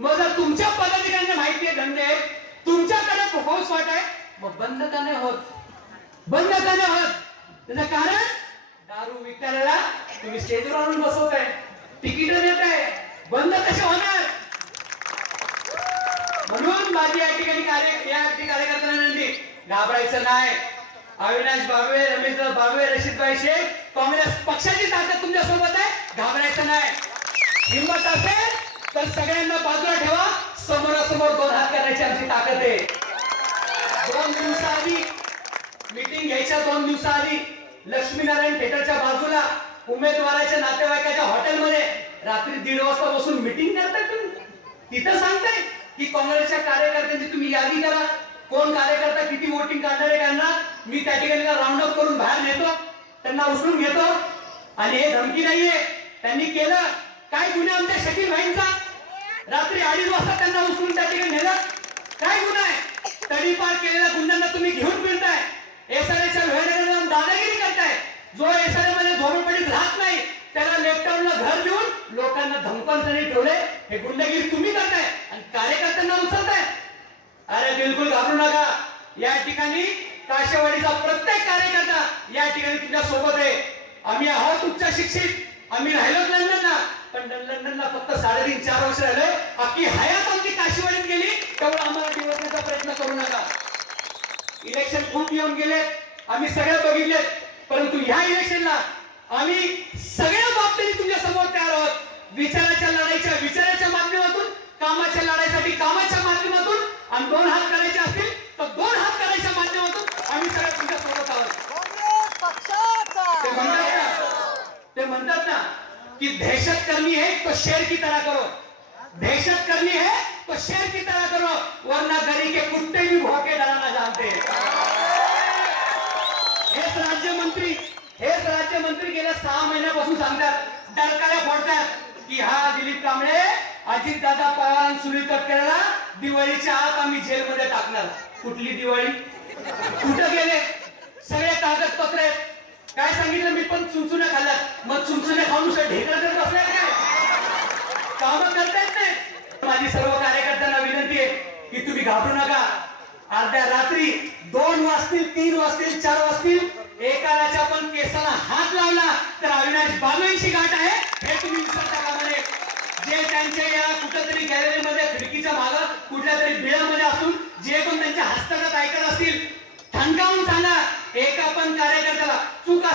मग जर तुमच्या पदाधिकाऱ्यांना माहिती आहे धंदे आहेत, तुमच्याकडे वाट आहे मग बंद का नाही होत? बंद का नाही होत? त्याचं कारण? दारू विकायला तुम्ही स्टेजवर आणून बसवताय. तिकीट देत आहे बंद कसे होणार? म्हणून माझी या ठिकाणी कार्य या ठिकाणी कार्यकर्त्यांना विनंती घाबरायचं नाही. अविनाश बाबे रमेश बाबे रशीदभाई शेख काँग्रेस पक्षाची ताकद तुमच्यासोबत आहे घाबरायचं नाही. हिंमत असेल तर सगळ्यांना बाजूला ठेवा. समोरासमोर दोन हात करायची आमची ताकद आहे. दोन दिवसाआधी मीटिंग घ्यायच्या दोन दिवसाआधी लक्ष्मीनारायण थिएटरच्या बाजूला उमेदवाराच्या नातेवाईकाच्या हॉटेलमध्ये रात्री दीड वाजता बसून मीटिंग करताय तुम्ही. तिथं सांगताय की काँग्रेसच्या कार्यकर्त्यांची तुम्ही यादी करा. कोण कार्यकर्ता किती वोटिंग काढणारे करणार मी त्या ठिकाणी राऊंड अप करून बाहेर नेतो. त्यांना उचलून घेतो. आणि हे धमकी नाहीये. त्यांनी केलं. काय गुन्हा आमच्या शकील भाईंचा? रात्री अडीच वाजता त्यांना उचलून त्या ठिकाणी नेलं. काय गुन्हा आहे? तडीपार केलेल्या गुन्ह्यांना तुम्ही घेऊन फिरताय. एसआरएच्या वेळेला दादागिरी करताय. जो एसआरए मध्ये झोपडपडीत राहत नाही त्याला लेफ्टवरला घर देऊन लोकांना धमकांसाठी ठेवले. हे गुंडगिरी तुम्ही करताय आणि कार्यकर्त्यांना उचलताय. अरे बिलकुल घाबरू नका. या ठिकाणी काशेवाडीचा प्रत्येक कार्यकर्ता या ठिकाणी तुझ्या सोबत आहे. आम्ही आहोत उच्च शिक्षित. आम्ही राहिलोच लंडनला पण लंडनला फक्त साडेतीन चार वर्ष राहिले अख्खी हयात आमची काशीवाडीत गेली. तेवढं आम्हाला निवडण्याचा प्रयत्न करू नका. इलेक्शन खूप येऊन गेले. आम्ही सगळे बघितले. परंतु ह्या इलेक्शनला आम्ही सगळ्या बाबतीने तुमच्यासमोर तयार आहोत. विचाराच्या लढाईच्या विचाराच्या माध्यमातून कामाच्या लढाईसाठी कामाच्या माध्यमातून आणि दोन हात करायचे असतील तर दोन हात करायच्या माध्यमातून आम्ही सगळे तुमच्यासोबत आहोत काँग्रेस पक्षाचा ते म्हणतात ना ते म्हणतात ना कि दहशत करनी है तो शेर की तरह करो। दहशत करनी है तो शेर की तरह करो वरना गरी के कुत्ते भी भौके डराना जानते हैं। हेच राज्यमंत्री हेच राज्यमंत्री गेल्या सहा महिन्यापासून सांगतात डरकाऱ्या फोडतात की हा दिलीप कांबळे अजित दादा पवार आणि सुनील तटकरेला दिवाळीच्या आत आम्ही जेलमध्ये टाकणार. कुठली दिवाळी? कुठं गेले? सगळे कागदपत्र आहेत. काय सांगितलं? मी पण चुंचुने खाल्ल्यात. मग चुंचुने खाऊन ढेकर ढेकळं करत बसलाय काय काम करता येत नाही माझी सर्व कार्यकर्त्यांना विनंती आहे की तुम्ही घाबरू नका. अर्ध्या रात्री दोन वाजतील तीन वाजतील चार वाजतील. एकाच्या पण केसाला हात लावला तर अविनाश बाबेंची गाठ आहे. हे तुम्ही विसरता कामा नये जे त्यांच्या या कुठेतरी गॅलरीमध्ये खिडकीच्या मागं कुठल्या तरी बिळामध्ये असून जे पण त्यांच्या हस्तगत ऐकत असतील ठणकावून सांगा. एका पण कार्यकर्त्याला चूक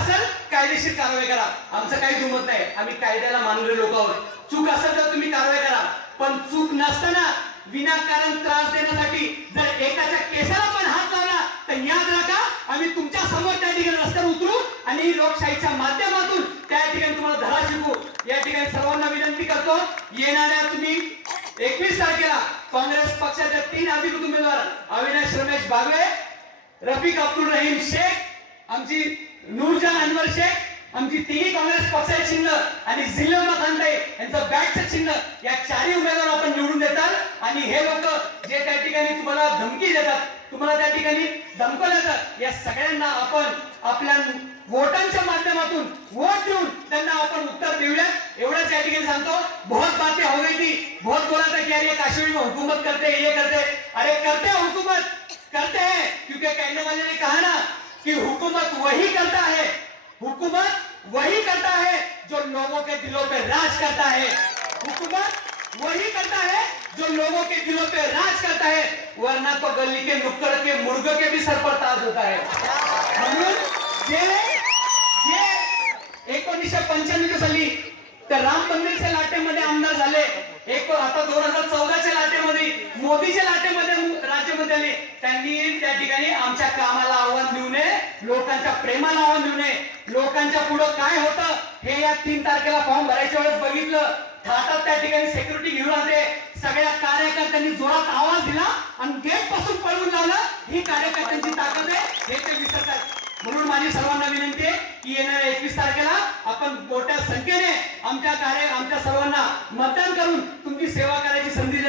कायदेशीर कारवाई करा. आमचं काही दुमत नाही. आम्ही कायद्याला मानणारे लोक आहोत. चूक असेल तर तुम्ही कारवाई करा. पण चूक नसताना विनाकारण त्रास देण्यासाठी जर एकाच्या केसाला पण हात लावला तर याद राखा आम्ही तुमच्यासमोर त्या ठिकाणी रस्त्यावर उतरू आणि लोकशाहीच्या माध्यमातून त्या ठिकाणी तुम्हाला धडा शिकू या ठिकाणी सर्वांना विनंती करतो येणाऱ्या तुम्ही एकवीस तारखेला काँग्रेस पक्षाच्या तीन अधिकृत उमेदवार अविनाश रमेश बागवे रफिक अब्दुल रहीम शेख आमची नूरजहान अनवर शेख आमची तिन्ही काँग्रेस पक्षाचे चिन्ह आणि झिल्लोमा खांडे यांचं बॅटचं चिन्ह या चारही उमेदवार आपण निवडून देतात. आणि हे लोक जे त्या ठिकाणी तुम्हाला धमकी देतात तुम्हाला त्या ठिकाणी धमकवलं येतात या सगळ्यांना आपण आपल्या वोटांच्या माध्यमातून वोट देऊन त्यांना आपण उत्तर देऊया एवढंच या ठिकाणी सांगतो. बहुत बातें हो गई थी. बहुत बोला था कि यार ये काश्मीर में हुकूमत करते हैं, ये करते. अरे करते हैं हुकूमत करते हैं. क्योंकि कहने वाले ने कहा ना कि हुकूमत वही करता है, हुकूमत वही करता है जो लोगों के दिलों पे राज करता है। हुकूमत वही करता है जो लोगों के दिलों पे राज करता है, वरना तो गली के नुक्कड़ के मुर्गे के भी सर पर ताज होता है। म्हणून जे जे एकोणीसशे पंच्याण्णव साली त्या राम मंदिरच्या लाटेमध्ये आमदार झाले. एक आता दोन हज़ार चौदाच्या लाटेमध्ये मोदीच्या त्यांनी त्या ठिकाणी आमच्या कामाला आव्हान देऊ नये लोकांच्या प्रेमाला आव्हान देऊ नये. लोकांच्या पुढं काय होतं हे या तीन तारखेला फॉर्म भरायच्या वेळेस बघितलं. थाटात त्या ठिकाणी सेक्युरिटी घेऊन आले. सगळ्या कार्यकर्त्यांनी जोरात आवाज दिला आणि गेटपासून पळवून लावलं. ही कार्यकर्त्यांची ताकद आहे. हे ते विसरतात. म्हणून माझी सर्वांना विनंती आहे की येणाऱ्या एकवीस तारखेला आपण मोठ्या संख्येने आमच्या कार्य आमच्या सर्वांना मतदान करून तुमची सेवा करायची संधी